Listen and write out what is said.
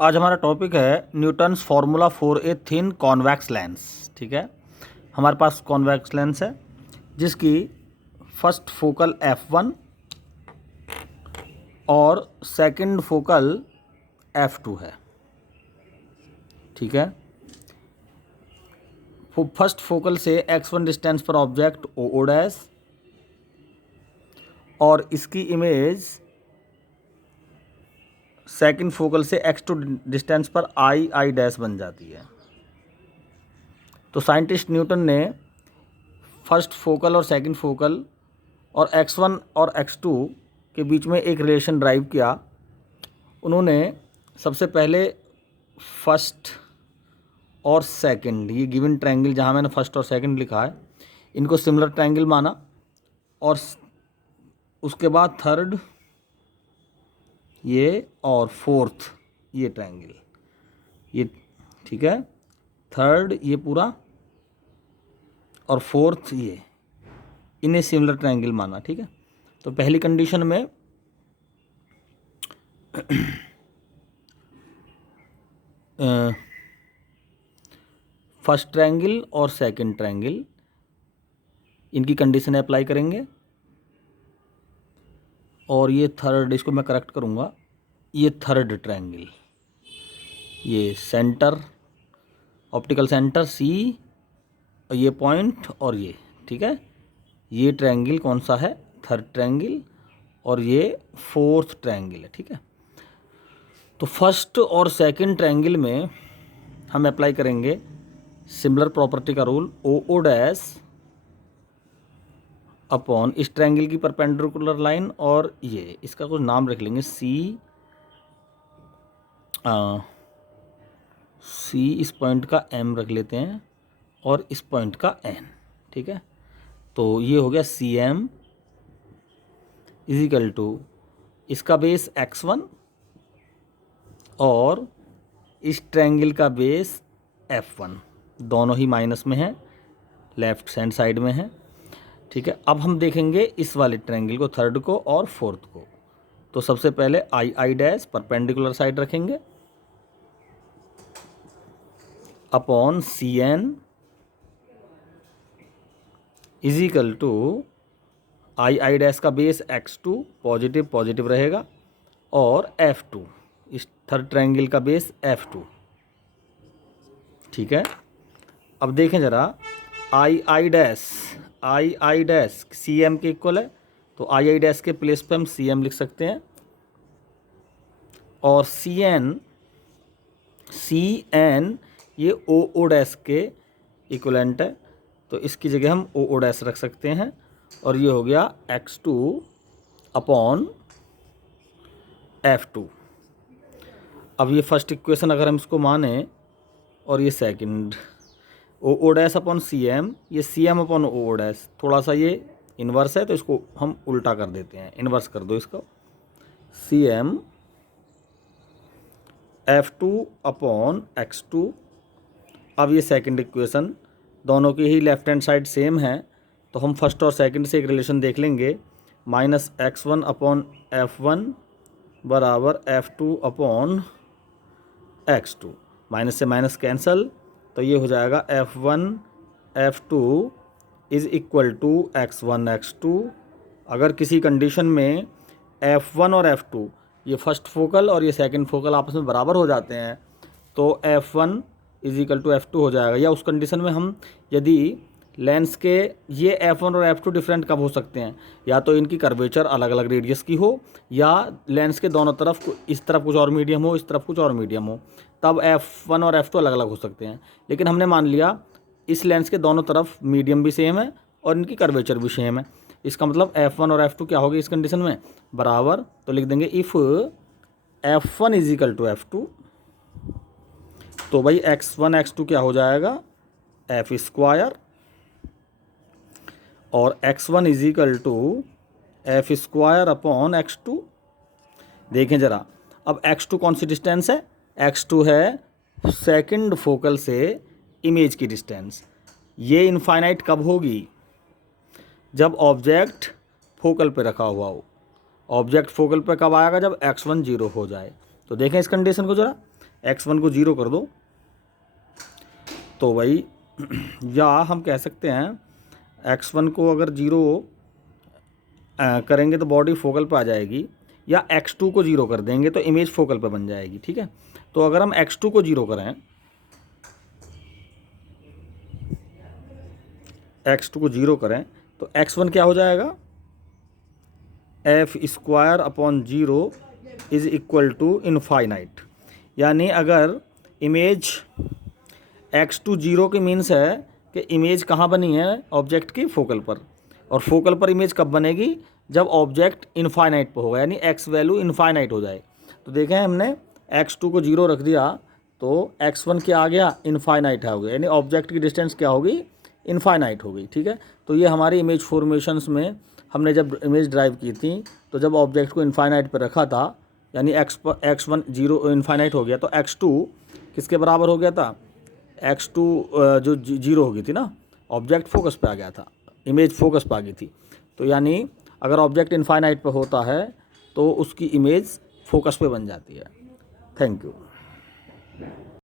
आज हमारा टॉपिक है Newton's formula for a thin convex lens. ठीक है, हमारे पास कॉन्वेक्स लेंस है जिसकी फर्स्ट फोकल f1 और सेकंड फोकल f2 है। ठीक है, फर्स्ट फोकल से x1 डिस्टेंस पर ऑब्जेक्ट o डैश और इसकी इमेज सेकंड फोकल से x2 डिस्टेंस पर i डैश बन जाती है। तो साइंटिस्ट न्यूटन ने फर्स्ट फोकल और सेकंड फोकल और x1 और x2 के बीच में एक रिलेशन ड्राइव किया। उन्होंने सबसे पहले फर्स्ट और सेकंड, ये गिवन ट्रायंगल जहाँ मैंने फर्स्ट और सेकंड लिखा है, इनको सिमिलर ट्रायंगल माना और उसके बाद थर्ड ये और फोर्थ ये ट्रायंगल ये। ठीक है, थर्ड ये पूरा और फोर्थ ये, इन्हें सिमिलर ट्रायंगल माना। ठीक है, तो पहली कंडीशन में फर्स्ट ट्रायंगल और सेकंड ट्रायंगल, इनकी कंडीशन अप्लाई करेंगे और ये थर्ड, इसको मैं करेक्ट करूँगा, ये थर्ड ट्रायंगल, ये सेंटर, ऑप्टिकल सेंटर सी, ये पॉइंट और ये। ठीक है, ये ट्रायंगल कौन सा है? थर्ड ट्रायंगल, और ये फोर्थ ट्रायंगल है। ठीक है, तो फर्स्ट और सेकंड ट्रायंगल में हम अप्लाई करेंगे सिमिलर प्रॉपर्टी का रूल, ओ डैश अपॉन इस ट्रायंगल की परपेंडिकुलर लाइन और ये, इसका कुछ नाम रख लेंगे सी, इस पॉइंट का एम रख लेते हैं और इस पॉइंट का एन। ठीक है, तो ये हो गया सी एम इजिकल टू इसका बेस x1 और इस ट्रायंगल का बेस f1, दोनों ही माइनस में है, लेफ्ट हैंड साइड में है। ठीक है, अब हम देखेंगे इस वाले ट्रायंगल को, थर्ड को और फोर्थ को। तो सबसे पहले आई डैश परपेंडिकुलर साइड रखेंगे upon c n is equal to I dash का बेस x2 पॉजिटिव पॉजिटिव रहेगा और f2, इस थर्ड ट्रायंगल का बेस f2। ठीक है, अब देखें ज़रा, आई डैश सी एम के इक्वल है, तो आई डैश के प्लेस पे हम सी एम लिख सकते हैं और सी एन ये ओ डैश के इक्वलेंट है, तो इसकी जगह हम ओ डैश रख सकते हैं और ये हो गया x2 अपॉन f2। अब ये फर्स्ट इक्वेशन अगर हम इसको माने और ये second, O dash upon C M, ये C M upon O dash, थोड़ा सा ये इन्वर्स है तो इसको हम उल्टा कर देते हैं, इन्वर्स कर दो इसको, C M f2 upon x2। अब ये सेकंड इक्वेशन, दोनों की ही लेफ्ट हैंड साइड सेम है, तो हम फर्स्ट और सेकंड से एक रिलेशन देख लेंगे, माइनस x1 अपॉन f1 बराबर f2 अपॉन x2, माइनस से माइनस कैंसल, तो ये हो जाएगा f1 f2 is equal to x1 x2। अगर किसी कंडीशन में f1 और f2, ये फर्स्ट फोकल और ये सेकंड फोकल आपस में बराबर हो जाते हैं, तो f1 is equal to f2 हो जाएगा। या उस कंडीशन में हम यदि लेंस के ये f1 और f2 डिफरेंट कब हो सकते हैं, या तो इनकी कर्वेचर अलग अलग रेडियस की हो, या लेंस के दोनों तरफ, इस तरफ कुछ और मीडियम हो, इस तरफ कुछ और मीडियम हो, तब f1 और f2 अलग अलग हो सकते हैं। लेकिन हमने मान लिया इस लेंस के दोनों तरफ मीडियम भी सेम है और इनकी कर्वेचर भी सेम है, इसका मतलब f1 और f2 क्या होगी इस कंडीशन में? बराबर। तो लिख देंगे if f1 is equal to f2, तो भाई x1 x2 क्या हो जाएगा? एफ स्क्वायर, और x1 is equal to f square upon x2। देखें ज़रा, अब x2 कौन सी डिस्टेंस है? x2 है सेकंड फोकल से इमेज की डिस्टेंस। ये इनफाइनाइट कब होगी? जब ऑब्जेक्ट फोकल पे रखा हुआ हो। ऑब्जेक्ट फोकल पे कब आएगा? जब x1 0 हो जाए। तो देखें इस कंडीशन को ज़रा, x1 को 0 कर दो तो भाई या हम कह सकते हैं x1 को अगर 0 करेंगे तो बॉडी फोकल पे आ जाएगी, या x2 को 0 कर देंगे तो इमेज फोकल पे बन जाएगी। ठीक है, तो अगर हम x2 को 0 करें, x2 को 0 करें तो x1 क्या हो जाएगा, f² is equal to infinite. यानी अगर इमेज x2 0 की मीन्स है कि इमेज कहाँ बनी है, ऑब्जेक्ट की फोकल पर, और फोकल पर इमेज कब बनेगी, जब ऑब्जेक्ट इनफाइनाइट पर होगा, यानी x वैल्यू इनफाइनाइट हो जाए। तो देखें हमने x2 को 0 रख दिया तो x1 क्या आ गया, इनफाइनाइट हो गया, यानी ऑब्जेक्ट की डिस्टेंस क्या होगी, इनफाइनाइट हो गई। ठीक है, तो ये हमारी इमेज फॉर्मेशंस में हमने जब इमेज ड्राइव की थी तो जब ऑब्जेक्ट को इनफाइनाइट पर रखा था, यानी x1 0 इनफाइनाइट हो गया तो x2 किसके बराबर हो गया था, x2 जो 0 हो गई थी ना, ऑब्जेक्ट फोकस पे आ गया था, इमेज फोकस पे आ गई थी। तो यानी अगर ऑब्जेक्ट इनफाइनाइट पे होता है तो उसकी इमेज फोकस पे बन जाती है। Thank you.